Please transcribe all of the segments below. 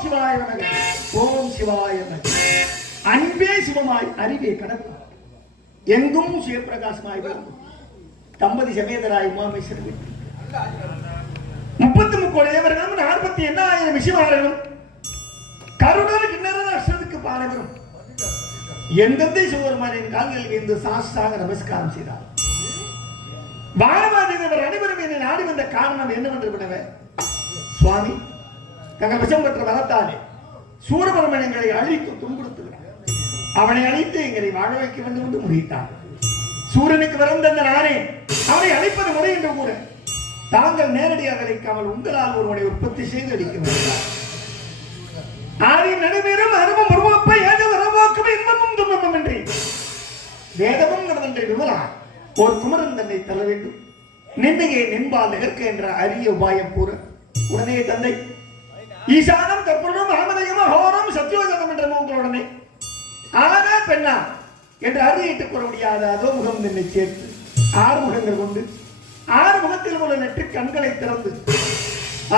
சிவாய நமக ஓம் சிவாய நமக. அன்பே சிவமாய் அறிவே கடவுள் எங்கும் சிவபிரகாசமாய் தம்பதி சமேதராய் உமாமேஸ்வரர் 33 தேவர்களும் 48,000 விஷயமாளர்களும் கருடர் கிண்ணற அஷ்டத்துக்கு பாலவரும் எந்தெந்தை சிவபெருமானின் கால்களில் விழுந்து சாஷ்டாங்க நமஸ்காரம் செய்தார். வானமாதேவர் அனைவரும் என்னை நாடி வந்த காரணம் என்னவென்று விடவே சுவாமி தங்கள் விஷம் பெற்ற வரத்தாலே சூரபெருமன் எங்களை அழித்து துன்புறுத்துகிறார். அவனை அழித்து எங்களை வாழ வைக்க வேண்டும் என்று முடித்தார். சூரியனுக்கு வரம் தந்த நானே அவனை அழிப்பது முறை என்று கூட தாங்கள் நேரடியாக அழைக்காமல் உங்களால் ஒருவனை உற்பத்தி செய்து அளிக்க வேண்டார். ஆதியின் நடுவேறும் அருவம் உருவப்பை ஏது வரவோக்கும் இன்பமும் துன்பமும் என்று வேதமும் நடந்த விமலா ஒரு குமரன் தன்னை தர வேண்டும். நின்மையை நின்பால் நிகழ்க்க என்ற அரிய உபாயம் கூற உடனே தந்தை ஈசானம் கற்பனும் ஆமதையும் ஹோரம் சத்தியோஜனம் என்ற உங்களுடனே ஆனா பெண்ணா என்று அறியிட்டுக் கூற முடியாத அதோ முகம் நின்னை சேர்த்து 6 முகங்கள் கொண்டு 6 முகத்தில் உள்ள நெற்று கண்களை திறந்து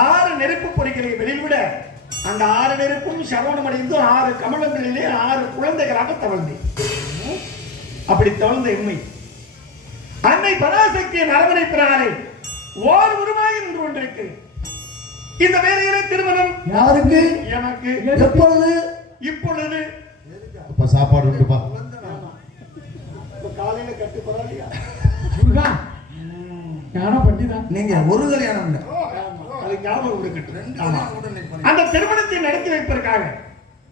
6 நெருப்பு பொறிகளை வெளிவிட அந்த 6 நெருப்பும் சரவணம் அடைந்து 6 கமலங்களிலே 6 குழந்தைகளாக தவழ்ந்தேன். அப்படி தவழ்ந்த எம்மை அன்னை பராசக்தியின் அரவணைப்பினாலே ஓர் உருவாகி நின்று கொண்டிருக்கு. இந்த வேலையிலே திருமணம் யாருக்கு? எனக்கு. எப்பொழுது? இப்பொழுது. அப்ப சாப்பாடு உண்டுப்பா. காலையில கட்டு பரவாயில்லையா? நீங்க ஒரு கல்யாணம் இல்ல, அது ஞாபகம் இருக்கட்டும். அந்த திருமணத்தை நடத்தி வைப்பதற்காக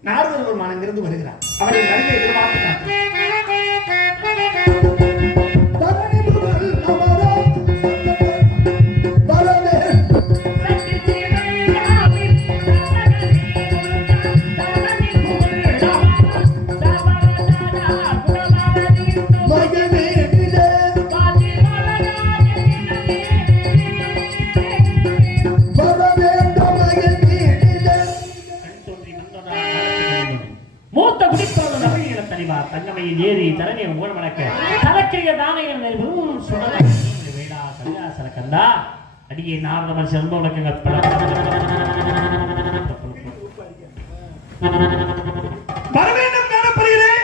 நாரதர் ஒரு மாநிலிருந்து வருகிறார். அவரை நன்மை எதிர்பார்க்கிறார். தங்கமையில் ஏறி தரணியை மூலம் வளர்க்க தலக்கைய தானைகள் நெருப்பும் சுடலை வேடா கலியாசல கந்தா அடியே நாரதமன் செல்வ வழக்கங்கள் வர வேண்டும் காணப்படுகிறேன்.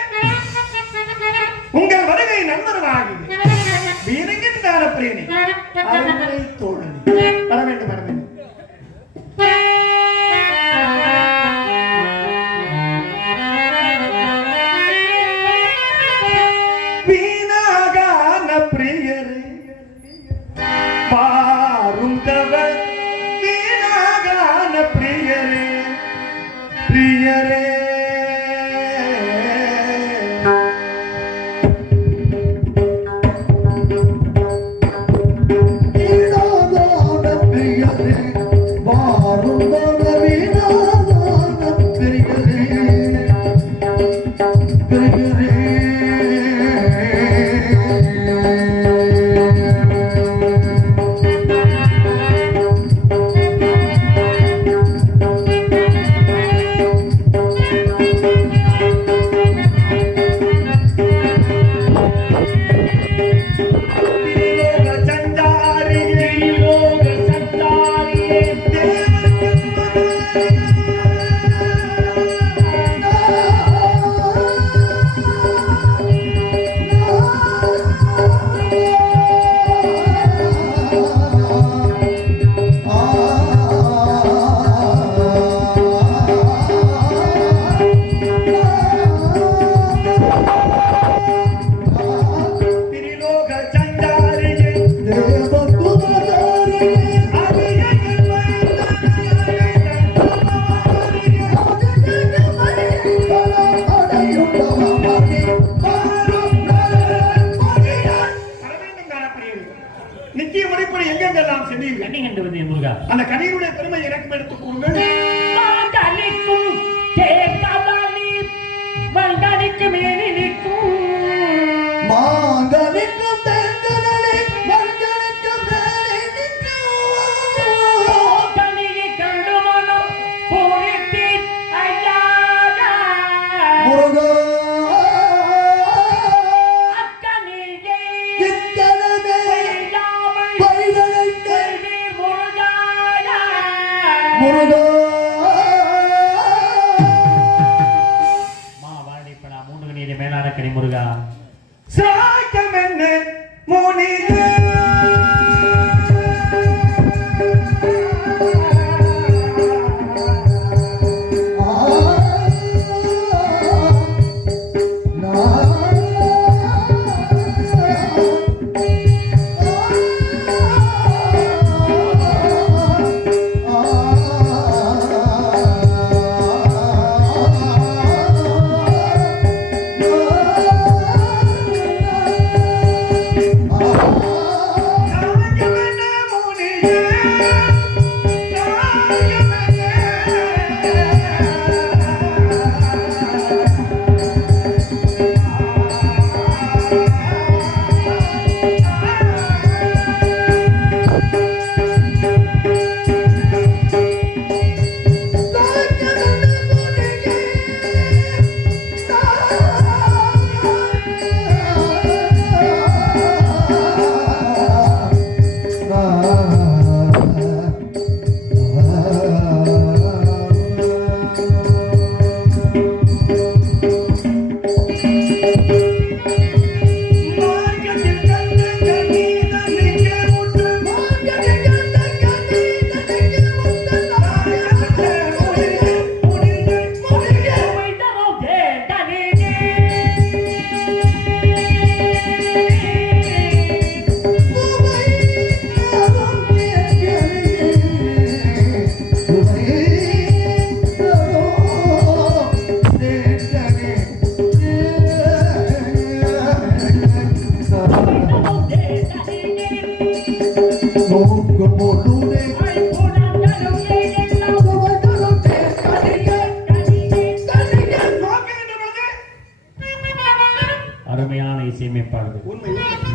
உங்கள் வருகை நண்பர்களாகி வீரங்கின் காணப்படுகிறேன். தோழன் வர வேண்டும் வர வேண்டும்.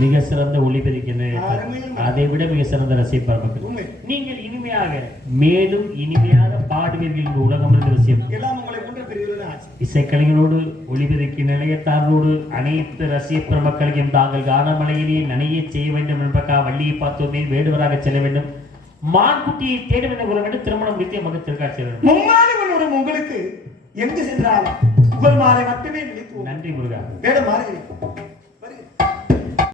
மிக சிறந்த ஒளிபெருக்கின அருமையான அதை விட மிக சிறந்த ரசிப்பார் மக்கள். உண்மை. நீங்கள் இனிமையாக மேலும் இனிமையாக பாடுவீர்கள் என்று உலகம் என்ற விஷயம் எல்லாம் உங்களை போன்ற பெரியவர்கள் ஆச்சு. இசைக்கலைகளோடு ஒளிபெருக்கி நிலையத்தாரோடு அனைத்து ரசிக மக்களையும் தாங்கள் கானமலையிலே நனைய செய்ய வேண்டும் என்பதற்காக வள்ளியை பார்த்தோமே வேடுவராக செல்ல வேண்டும், மான்குட்டியை தேட வேண்டும், ஒரு வேண்டும் திருமணம் முடித்து மகன் திருக்காட்சி செல்ல வேண்டும். மும்மாறுவனும் உங்களுக்கு எங்கு சென்றாலும் புகழ் மாலை மட்டுமே நினைத்து நன்றி முருகா. வேட மாறுகிறேன்.